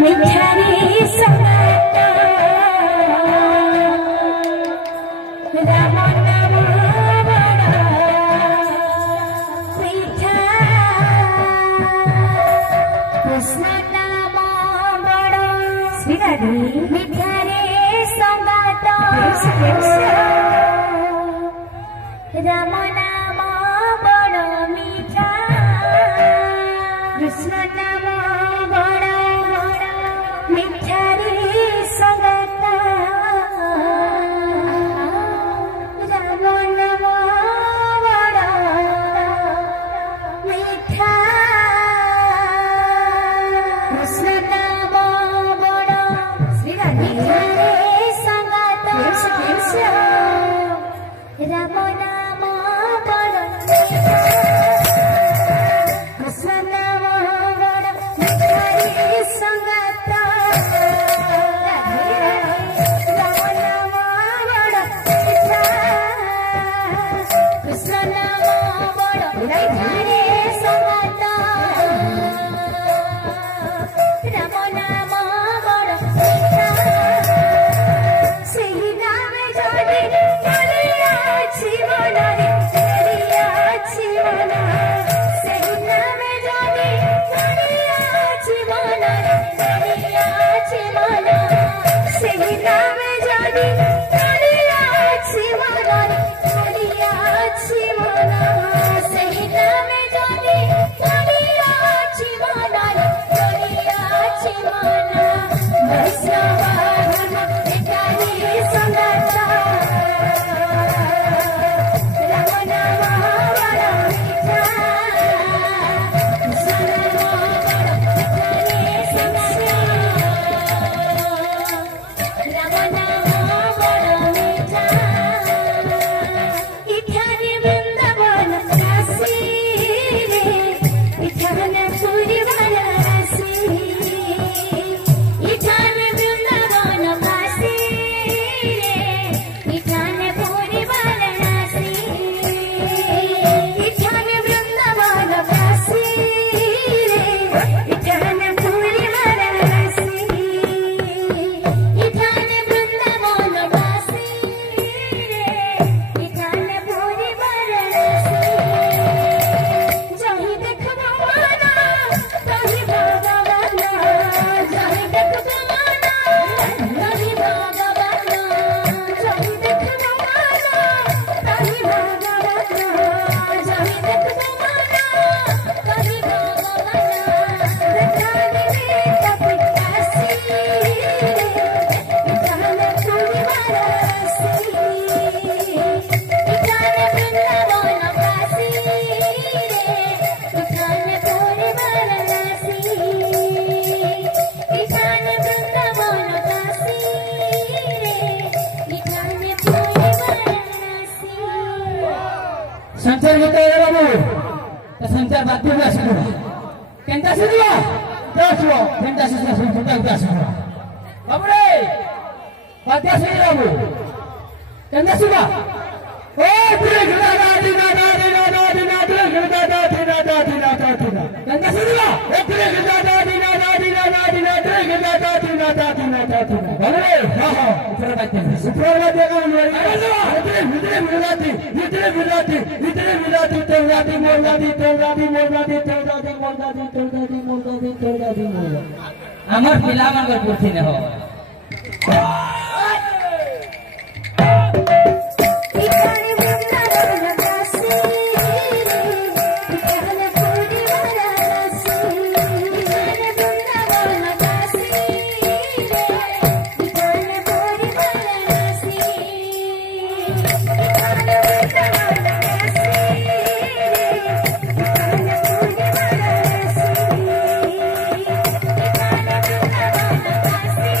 मिठाई संगत राम नाम बड़ा मीठा कृष्ण नाम बड़ा मिठाई संगत राम नाम बड़ा मीठा कृष्ण नाम बड़ा मिठाई संगत राम नाम बड़ा मीठा कृष्ण नाम बड़ा मिठाई संगत राम नाम बड़ा कृष्ण नाम बड़ा मिठाई संगत राम नाम बड़ा मीठा कृष्ण नाम बड़ा मिठाई संगत राम नाम बड़ा मीठा ସେହି ନାମେ ଯଦି ଅଛି ମନ ଅଛି ମନ ସେହି ନାମେ ଯଦି ଅଛି ମନ ଅଛି ମନ ସେହି ନାମେ ଯଦି ଅଛି ମନ ଅଛି ମନ ସେହି ନାମେ ଯଦି ଅଛି ମନ ଅଛି ମନ ବୈଷ୍ଣବ ଧର୍ମ ଏକାରି ସଂଗତ ରାମ ନାମ ବଡ଼ ମିଠା କୃଷ୍ଣ ନାମ ବଡ଼ ମିଠାଇ ସଂଗତ ରାମ ନାମ ବଡ଼ ମିଠା ଇଠାରେ ବୃନ୍ଦାବନ କାଶୀରେ ଇଠାରେ ପୁରୀ ବାରାଣସୀ इठाने वृंदावन काशी इठाने पूरी वाराणसी इठाने वृंदावन काशी इठाने पूरी वाराणसी इठाने वृंदावन काशी इठाने पूरी वाराणसी जही देखबो माना तही भगवान जही देखबो माना तही भगवान जही देखबो माना तही भगवान जही देखबो माना तही भगवान देखा दिले कपि काशी इठाने पूरी वाराणसी इठाने वृंदावन काशी इठाने पूरी वाराणसी इठाने वृंदावन काशी इठाने पूरी वाराणसी संचार होता है बाबू तो संचार बात भी बस करो केंटा से दिया देखो केंटा से संचार बस करो बाबू रे बात से बाबू केंटा से बा ओ पूरे गदा दिना दिना दिना दिना दिना दिना केंटा से दिया ओ पूरे गदा दिना दिना दिना दिना दिना बाबू रे हां हां ऊपर बात है ऊपर बात है कौन बोल रहा है इतने मिलाती तौराती मोलाती আমার পিলা আমার করছি না हो इठाने वृंदावन काशी इठाने पूरी वाराणसी इठाने वृंदावन काशी इठाने पूरी वाराणसी इठाने वृंदावन काशी इठाने पूरी वाराणसी इठाने वृंदावन काशी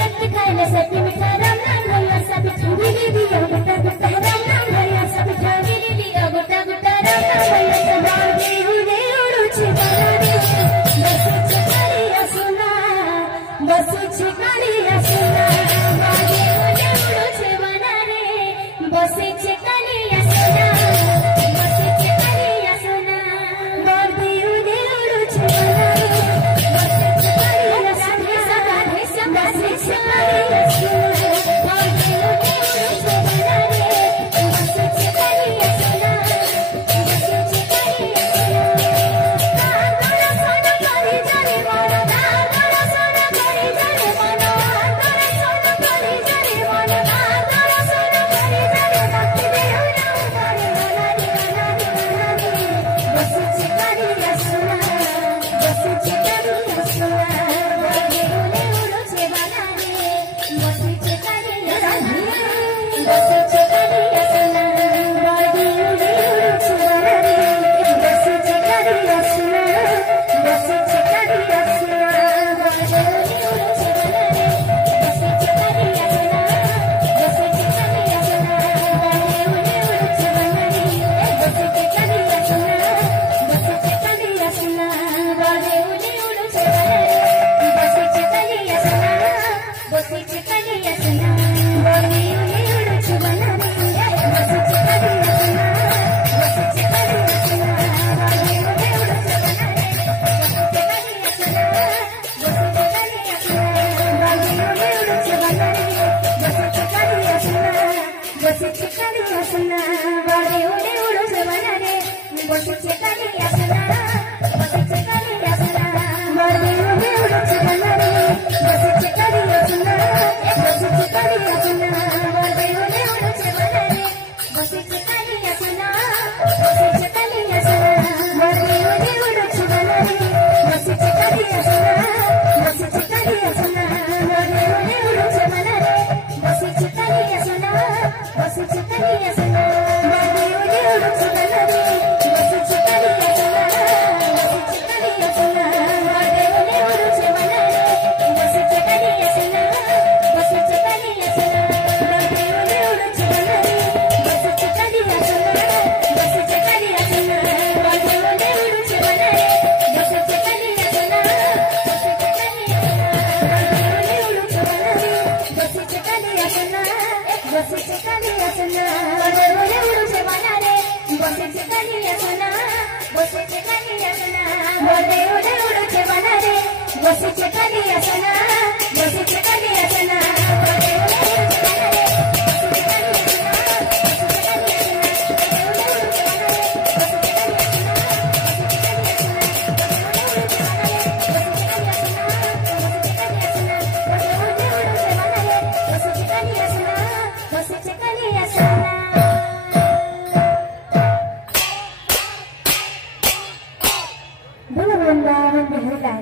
रक्त खाइले सती मिठा राम नाम भैया सब ठंडी दिया गुटा गुटा राम नाम भैया सब ठंडी दिया गुटा गुटा राम नाम भैया सब बागे उड़े उड़ुचे बनारे बस चिकारिया सुना बागे उड़े उड़ुचे बनारे बस चिकारिया सुना बागे उड़े उड़ुचे बनारे बस चिकारिया सुना